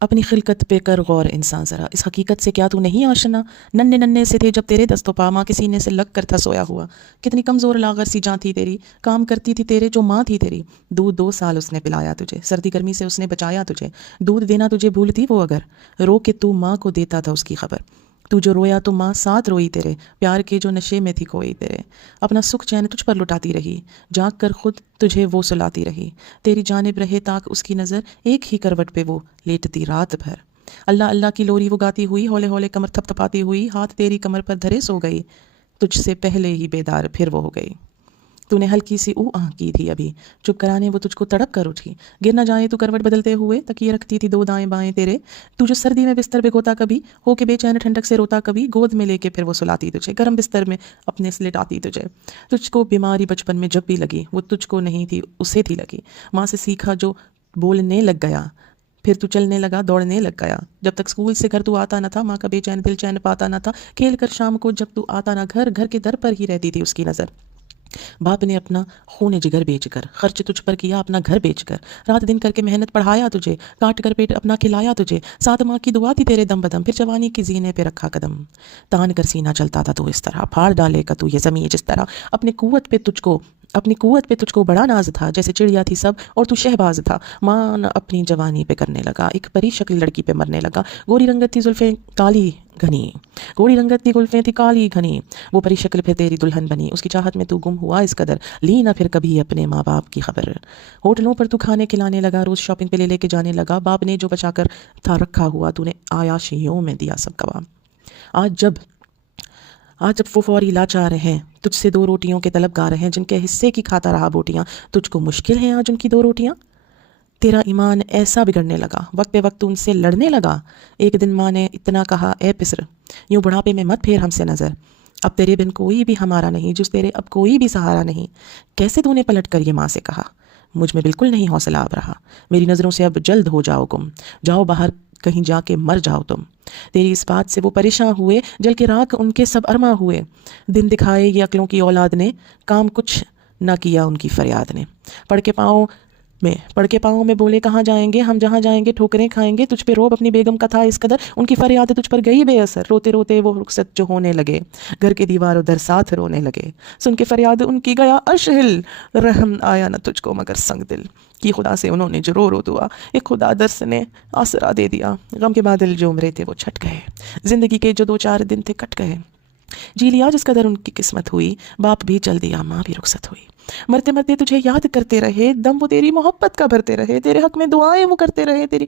اپنی خلقت پہ کر غور انسان ذرا، اس حقیقت سے کیا تو نہیں آشنا؟ ننھے ننھے سے تھے جب تیرے دست و پا ماں کے سینے سے لگ کر تھا سویا ہوا، کتنی کمزور لاغر سی جان تھی تیری، کام کرتی تھی تیرے جو ماں تھی تیری، دودھ 2 سال اس نے پلایا تجھے، سردی گرمی سے اس نے بچایا تجھے، دودھ دینا تجھے بھولتی وہ اگر، رو کے تو ماں کو دیتا تھا اس کی خبر، تو جو رویا تو ماں ساتھ روئی تیرے، پیار کے جو نشے میں تھی کھوئی تیرے، اپنا سکھ چین تجھ پر لٹاتی رہی، جاگ کر خود تجھے وہ سلاتی رہی، تیری جانب رہے تاک اس کی نظر، ایک ہی کروٹ پہ وہ لیٹتی رات بھر، اللہ اللہ کی لوری وہ گاتی ہوئی، ہولے ہولے کمر تھپ تھپاتی ہوئی، ہاتھ تیری کمر پر دھرے سو گئی، تجھ سے پہلے ہی بیدار پھر وہ ہو گئی، تو نے ہلکی سی او آہ کی تھی ابھی، چپ کرانے وہ تجھ کو تڑپ کر اٹھی، گر نہ جائے تو کروٹ بدلتے ہوئے تکیے رکھتی تھی 2 دائیں بائیں تیرے، تو جو سردی میں بستر بھگوتا کبھی، ہو کے بے چین ٹھنڈک سے روتا کبھی، گود میں لے کے پھر وہ سلاتی تجھے، گرم بستر میں اپنے سے لٹاتی تجھے، تجھ کو بیماری بچپن میں جب بھی لگی، وہ تجھ کو نہیں تھی اسے تھی لگی، ماں سے سیکھا جو بولنے لگ گیا، پھر تو چلنے لگا دوڑنے لگ گیا، جب تک اسکول سے گھر تو آتا نہ تھا، ماں کا بے چین دل چین پاتا نہ تھا، کھیل کر شام کو جب تو آتا نہ گھر، گھر کے در پر ہی رہتی تھی اس کی نظر، باپ نے اپنا خون جگر بیچ کر، خرچ تجھ پر کیا اپنا گھر بیچ کر، رات دن کر کے محنت پڑھایا تجھے، کاٹ کر پیٹ اپنا کھلایا تجھے، ساتھ ماں کی دعا تھی تیرے دم بدم، پھر جوانی کی زینے پہ رکھا قدم، تان کر سینہ چلتا تھا تو اس طرح، پھاڑ ڈالے کا تو یہ زمین جس طرح، اپنی قوت پہ تجھ کو بڑا ناز تھا، جیسے چڑیا تھی سب اور تو شہباز تھا، مان اپنی جوانی پہ کرنے لگا، ایک پری شکل لڑکی پہ مرنے لگا، گوری رنگت تھی زلفیں کالی گھنی، گوری رنگت کی گلفیں تھی کالی گھنی، وہ پری شکل پھر تیری دلہن بنی، اس کی چاہت میں تو گم ہوا اس قدر، لی نہ پھر کبھی اپنے ماں باپ کی خبر، ہوٹلوں پر تو کھانے کھلانے لگا، روز شاپنگ پہ لے لے کے جانے لگا، باپ نے جو بچا کر تھا رکھا ہوا تو نے عیاشیوں میں دیا سب گوا، آج جب وہ فوری لاچار ہیں، تجھ سے 2 روٹیوں کے طلبگار ہیں، جن کے حصے کی کھاتا رہا بوٹیاں، تجھ کو مشکل ہیں آج ان کی 2 روٹیاں، تیرا ایمان ایسا بگڑنے لگا، وقت پہ وقت ان سے لڑنے لگا، ایک دن ماں نے اتنا کہا، اے پسر یوں بڑھاپے میں مت پھیر ہم سے نظر، اب تیرے بن کوئی بھی ہمارا نہیں، جس تیرے اب کوئی بھی سہارا نہیں، کیسے تو نے پلٹ کر یہ ماں سے کہا، مجھ میں بالکل نہیں حوصلہ اب رہا، میری نظروں سے اب جلد ہو جاؤ گم، جاؤ باہر کہیں جا کے مر جاؤ تم، تیری اس بات سے وہ پریشاں ہوئے، جل کے راکھ ان کے سب ارماں ہوئے، دن دکھائے یہ عقلوں کی اولاد نے، کام کچھ نہ کیا ان کی فریاد نے، پڑھ کے پاؤں میں بولے کہاں جائیں گے ہم، جہاں جائیں گے ٹھوکریں کھائیں گے، تجھ پہ روب اپنی بیگم کا تھا اس قدر، ان کی فریاد تجھ پر گئی بے اثر، روتے روتے وہ رخصت جو ہونے لگے، گھر کے دیواروں در ساتھ رونے لگے، سن کے فریاد ان کی گیا عرش ہل، رحم آیا نہ تجھ کو مگر سنگ دل، کی خدا سے انہوں نے جو رو دعا، ایک خدا درس نے آسرا دے دیا، غم کے بادل جو عمرے تھے وہ چھٹ گئے، زندگی کے جو 2 4 دن تھے کٹ گئے، جی لیا جس قدر ان کی قسمت ہوئی، باپ بھی چل دیا ماں بھی رخصت ہوئی، مرتے مرتے تجھے یاد کرتے رہے، دم وہ تیری محبت کا بھرتے رہے، تیرے حق میں دعائیں وہ کرتے رہے، تیری